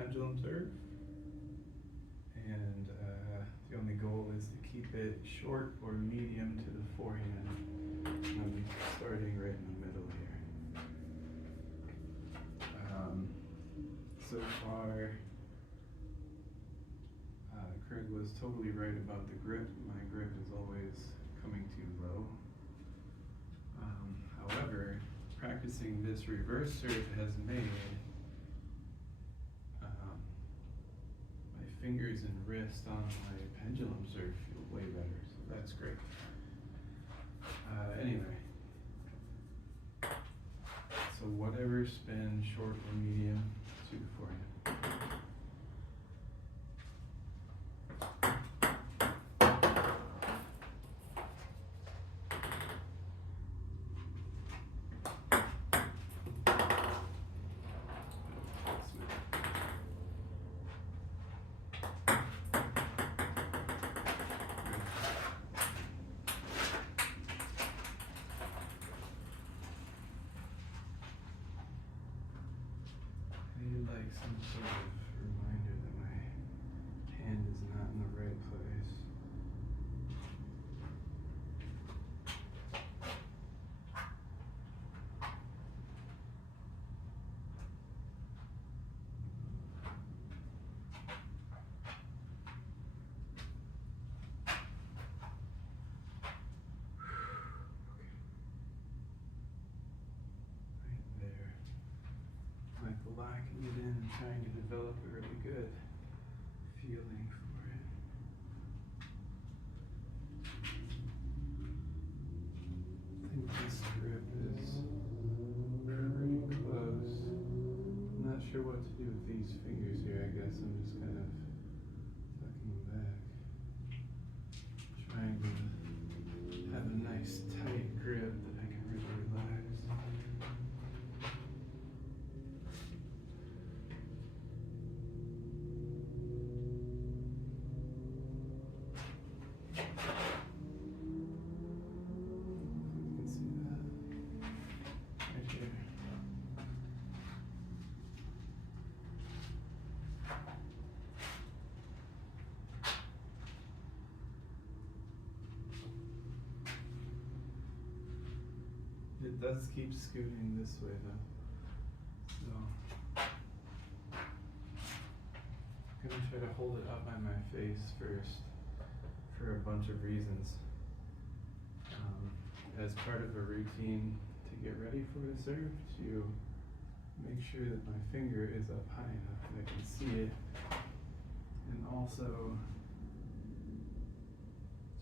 pendulum serve, and the only goal is to keep it short or medium to the forehand. I'm starting right in the middle here. So far, Craig was totally right about the grip. My grip is always coming too low. However, practicing this reverse serve has made my fingers and wrist on my pendulum serve feel way better, so that's great. Anyway, so whatever spin, short or medium, to the forehand. I need like some sort of reminder that my hand is not in the right place. Right there. Like locking it in and trying to develop a really good feeling for it. I think this grip is pretty close. I'm not sure what to do with these fingers here. I guess I'm just kind of tucking back. Trying to have a nice tight grip that I can really relax. You can see that right here. It does keep scooting this way though. So I'm gonna try to hold it up by my face first for a bunch of reasons. As part of a routine to get ready for the serve, to make sure that my finger is up high enough that I can see it, and also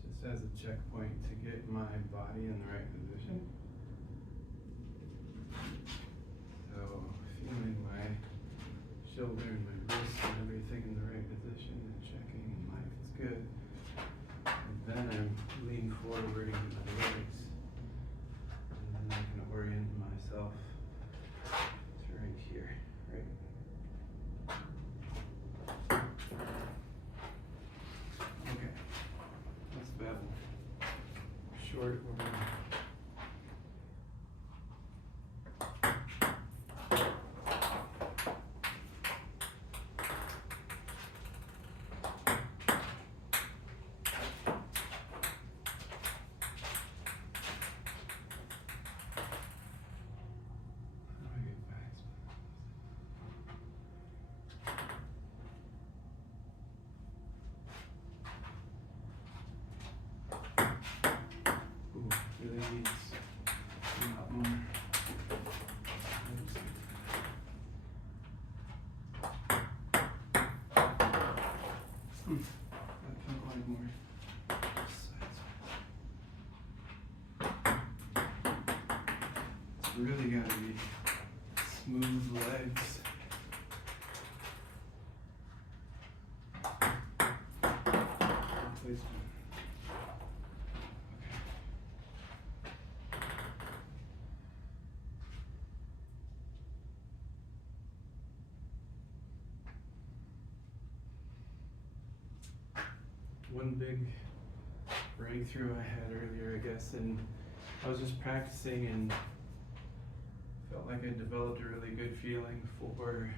just as a checkpoint to get my body in the right position. So feeling my shoulder and my wrist and everything in the right position and checking and life is good. And then I lean forward into my legs. And then I can orient myself to right here, right? Okay, that's bevel. Short or how do I get back? Ooh, really needs a lot more. Oops. That felt like more sides. It's really gotta be smooth legs. Placement. Okay. One big breakthrough I had earlier, I guess, and I was just practicing and felt like I developed a really good feeling for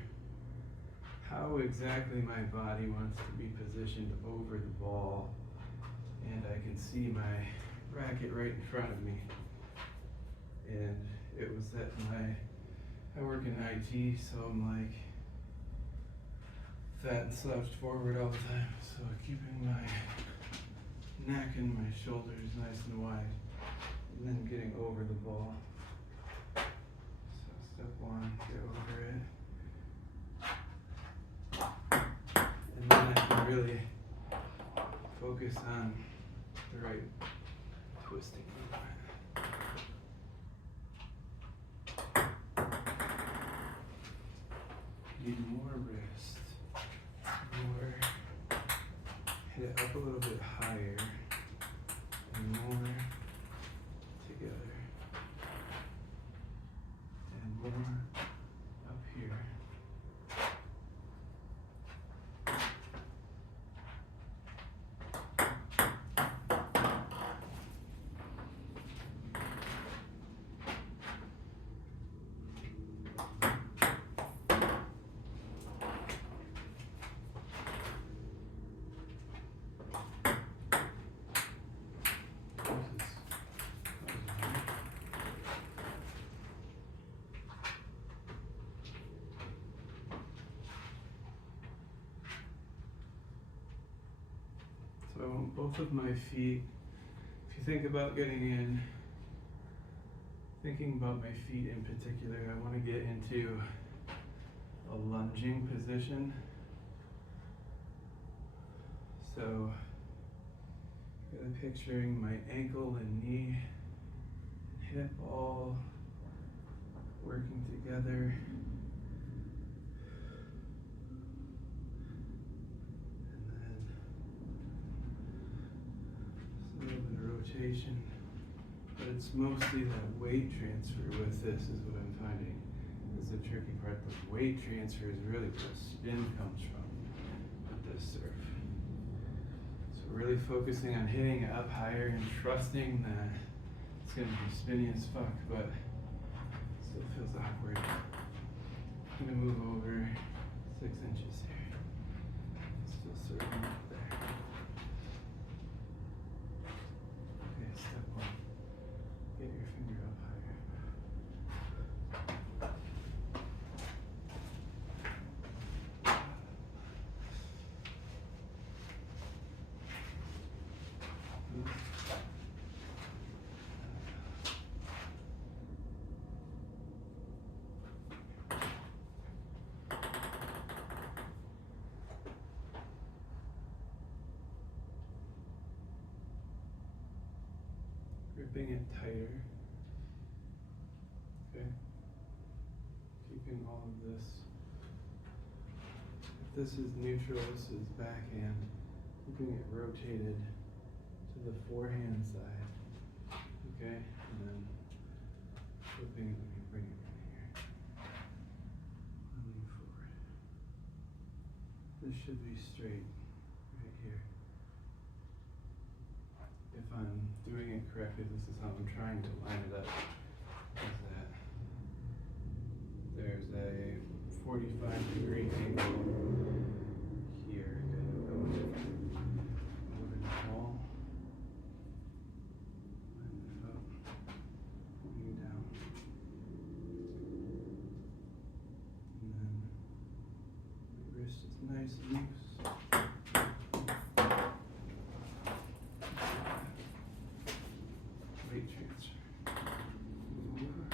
how exactly my body wants to be positioned over the ball. And I can see my racket right in front of me. And it was that I work in IT, so I'm like fat and slouched forward all the time. So keeping my neck and my shoulders nice and wide, and then getting over the ball. So step one, get over it. And then I can really focus on the right twisting movement. Need more wrist, more, hit it up a little bit higher, and more together, and more up here. So I want both of my feet, if you think about thinking about my feet in particular, I want to get into a lunging position. So, really picturing my ankle and knee and hip all working together. And then just a little bit of rotation. But it's mostly that weight transfer with this is what I'm finding is the tricky part. The weight transfer is really where spin comes from with this surf. So really focusing on hitting it up higher and trusting that it's going to be spinny as fuck, but it still feels awkward. I'm going to move over 6 inches here. Still surfing up there. Okay, step one. Get your finger up higher. Gripping it tighter. Okay. Keeping all of this. If this is neutral, this is backhand. Keeping it rotated to the forehand side. Okay? And then flipping it when you bring it in here. Lean forward. This should be straight right here. If I'm doing it correctly, this is how I'm trying to line it up. Is that there's a 45-degree angle here, kind of going over the wall, line it up, pointing down, and then my wrist is nice and loose. Weight transfer. Move over.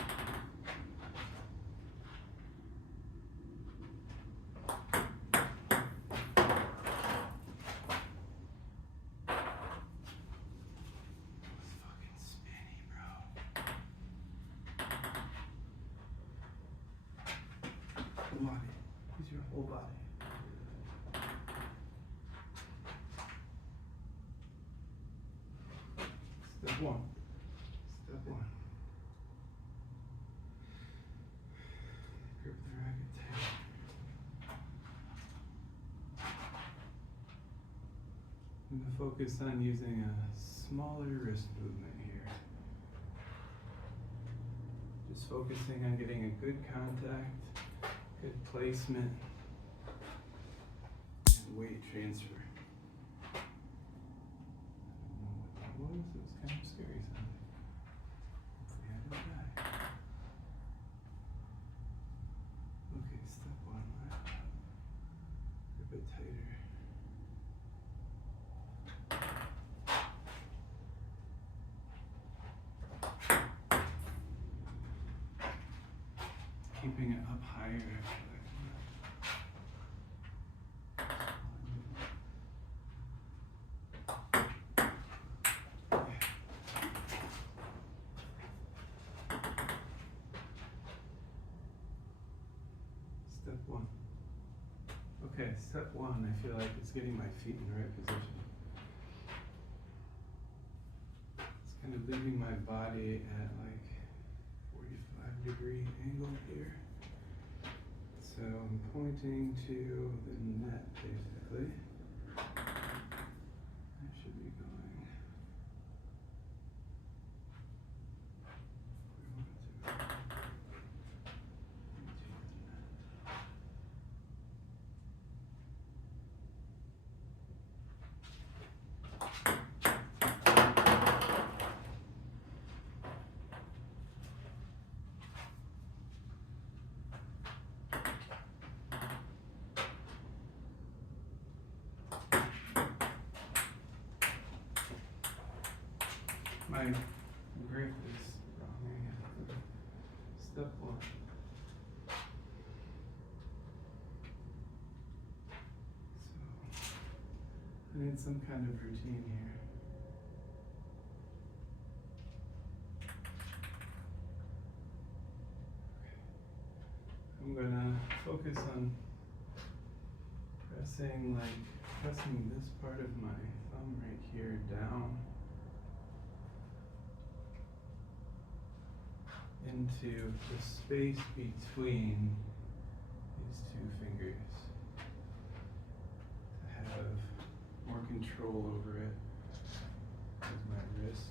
It's fucking spinny, bro. Whole body. Use your whole body. Step one. Step one. Grip the racket tight. I'm going to focus on using a smaller wrist movement here. Just focusing on getting a good contact, good placement, weight transfer. I don't know what that was. It was kind of scary sounding. Hopefully I don't die. Okay, step one. A bit tighter. Keeping it up higher. Step one. Okay, step one, I feel like it's getting my feet in the right position. It's kind of leaving my body at like 45-degree angle here. So I'm pointing to the net basically. I should be going. My grip is wrong again. Step one. So I need some kind of routine here. I'm gonna focus on pressing this part of my thumb right here down into the space between these two fingers to have more control over it with my wrist.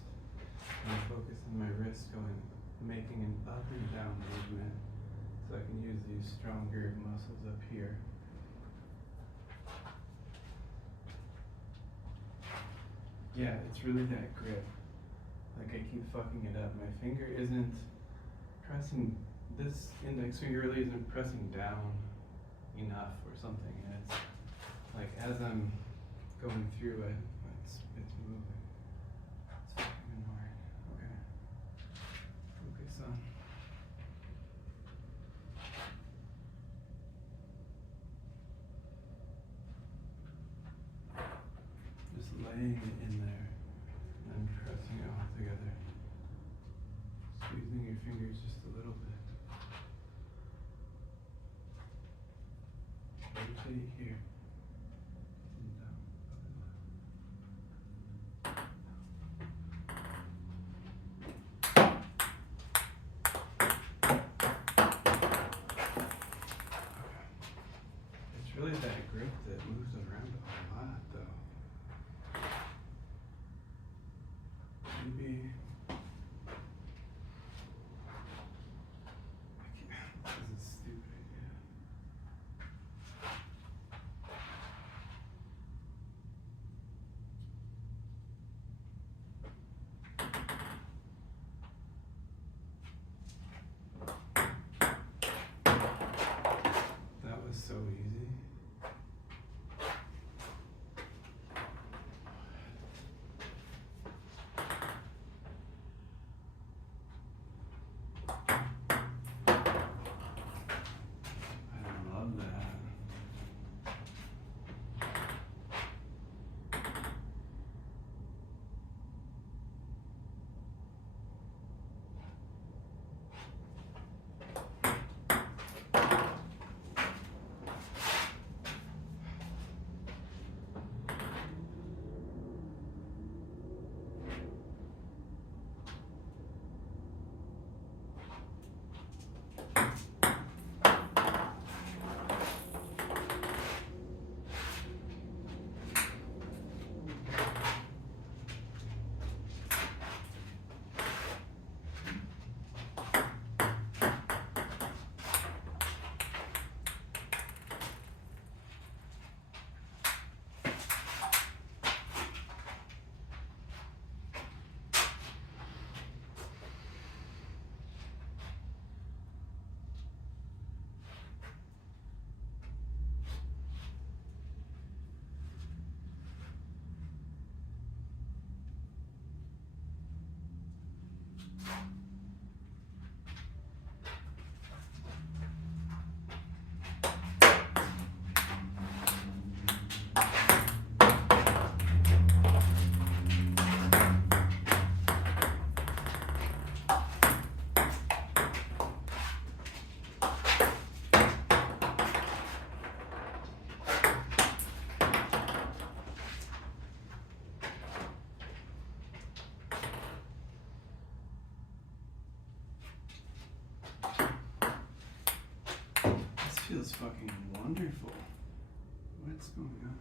And focus on my wrist making an up and down movement so I can use these stronger muscles up here. Yeah, it's really that grip. Like I keep fucking it up. My finger isn't pressing, this index finger really isn't pressing down enough or something. And it's like as I'm going through it, it's moving. It's fucking annoying. Okay. Focus on. Just laying it in there and then pressing it all together. Squeezing your fingers just a little bit. Rotate here. And down, up and down. Okay. It's really that grip that moves around a lot though. Maybe this is a stupid idea. That was so easy. This feels fucking wonderful. What's going on?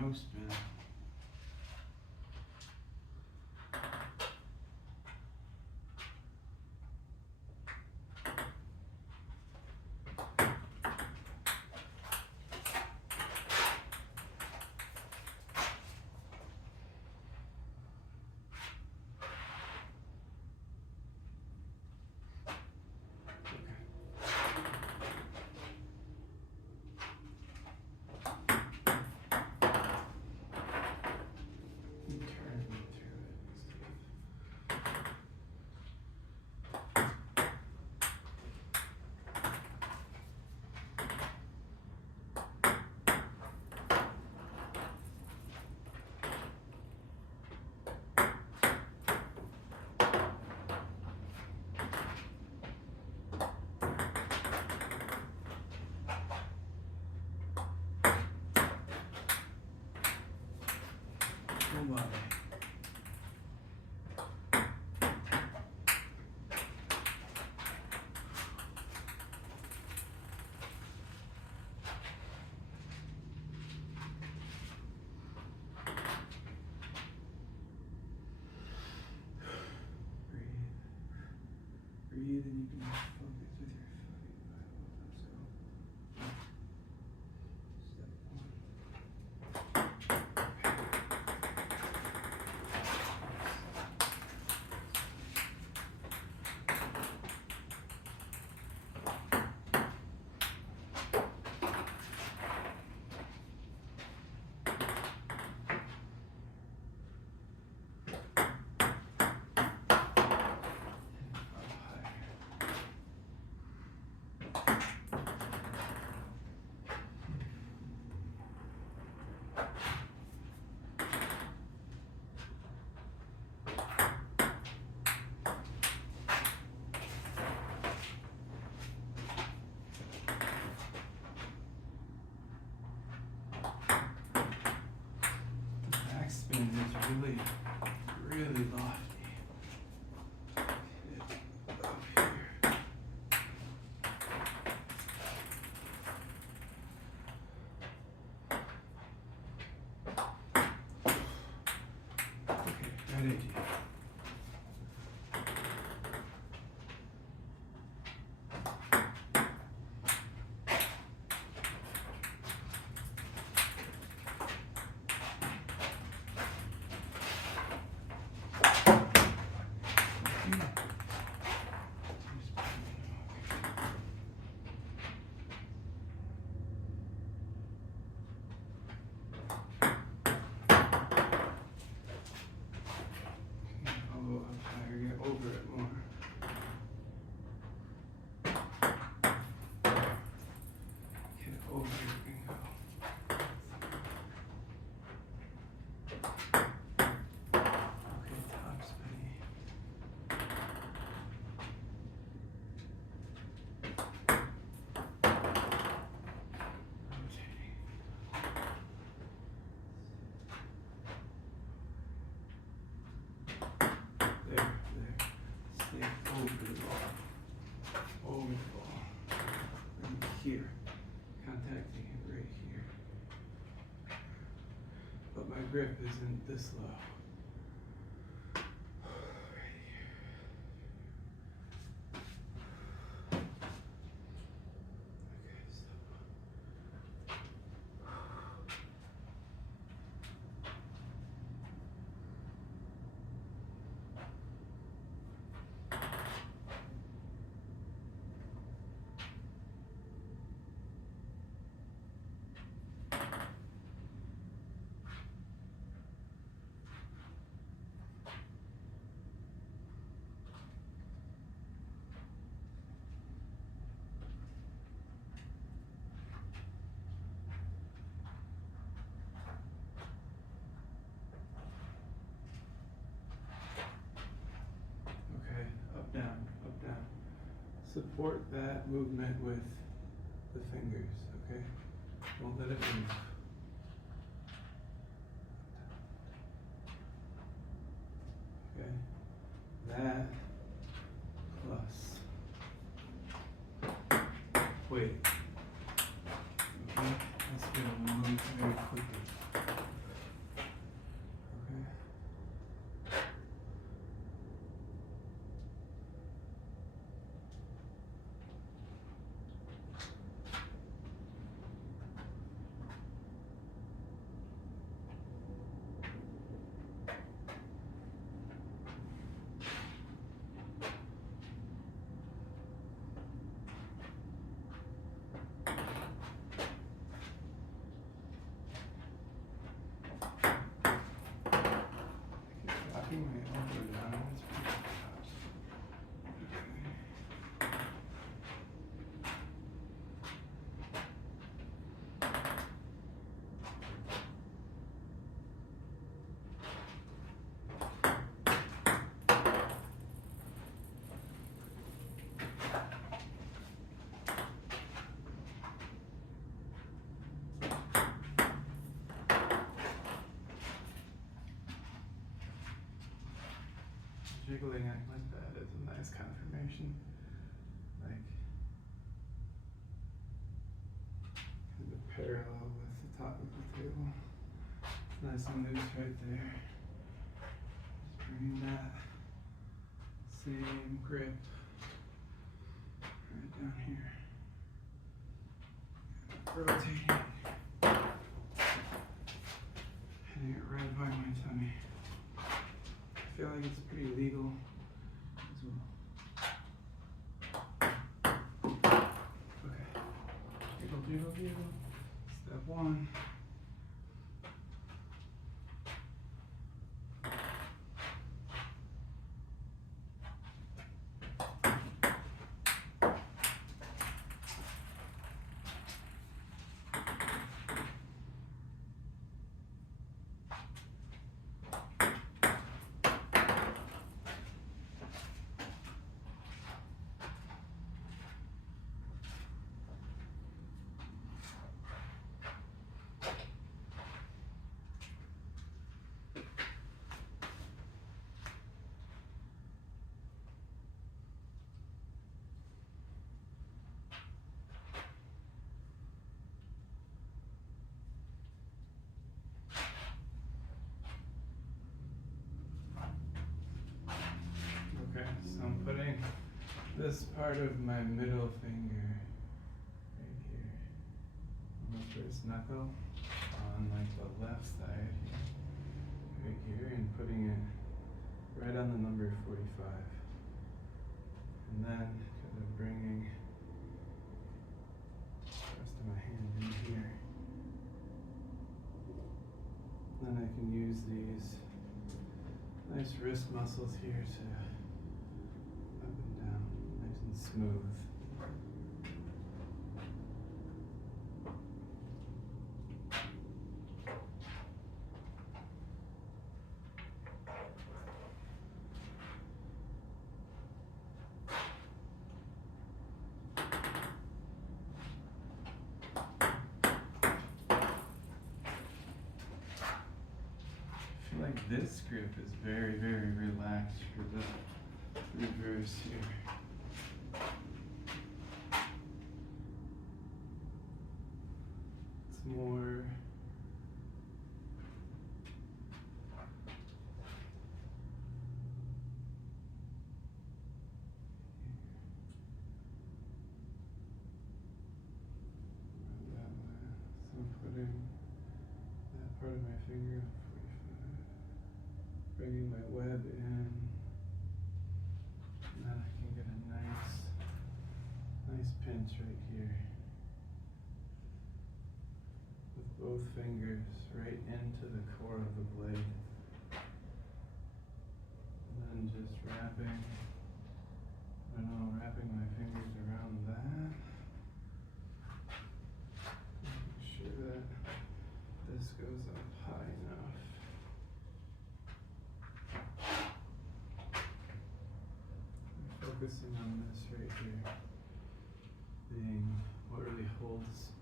No spin. Why? Breathe and you can focus with your fucking Bible. Backspin is really, really lofty. Up here. Okay, right idea. Over it more. Get over it and go. Okay, top spinny. Rotating. There. Stay over the ball. Over the ball. Right here. Contacting it right here. But my grip isn't this low. Right here. Okay, stop. support that movement with the fingers, okay? Don't let it move. Okay? That plus. Wait. Okay? Let's be able to move very quickly. Okay? Dropping my elbow down is pretty tough. Jiggling it like that is a nice confirmation. Like kind of parallel with the top of the table. It's nice and loose right there. Just bringing that same grip right down here. Rotating. Hitting it right by my tummy. I feel like it's pretty legal as well. Okay. Jiggle, jiggle, jiggle. Step one. Okay, so I'm putting this part of my middle finger right here on the first knuckle on like the left side here, right here, and putting it right on the number 45. And then kind of bringing the rest of my hand in here. Then I can use these nice wrist muscles here to up and down, nice and smooth. I feel like this grip is very, very relaxed for the reverse here. It's more that way. So I'm putting that part of my finger on 45, bringing my web in. And then I can get a nice pinch right here with both fingers right into the core of the blade. And then just wrapping my fingers around that. Make sure that this goes up high enough. Focusing on this. this right here being what really holds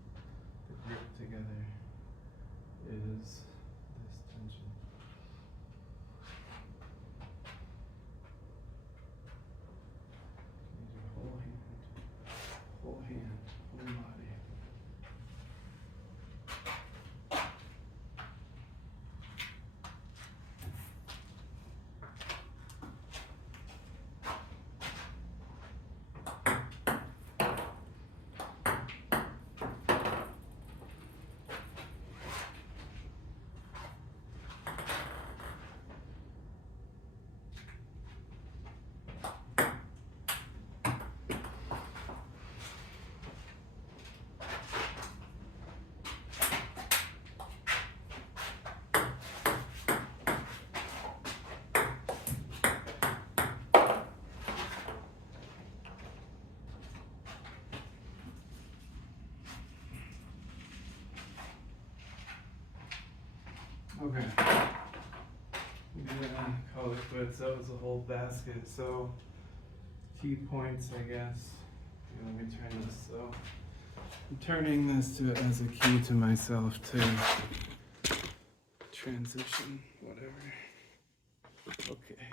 the grip together is this tension. You need your whole hand, whole body. Okay. I'm gonna call it quits. That was a whole basket. So, key points, I guess. Let me turn this. So, I'm turning this as a key to myself to transition, whatever. Okay.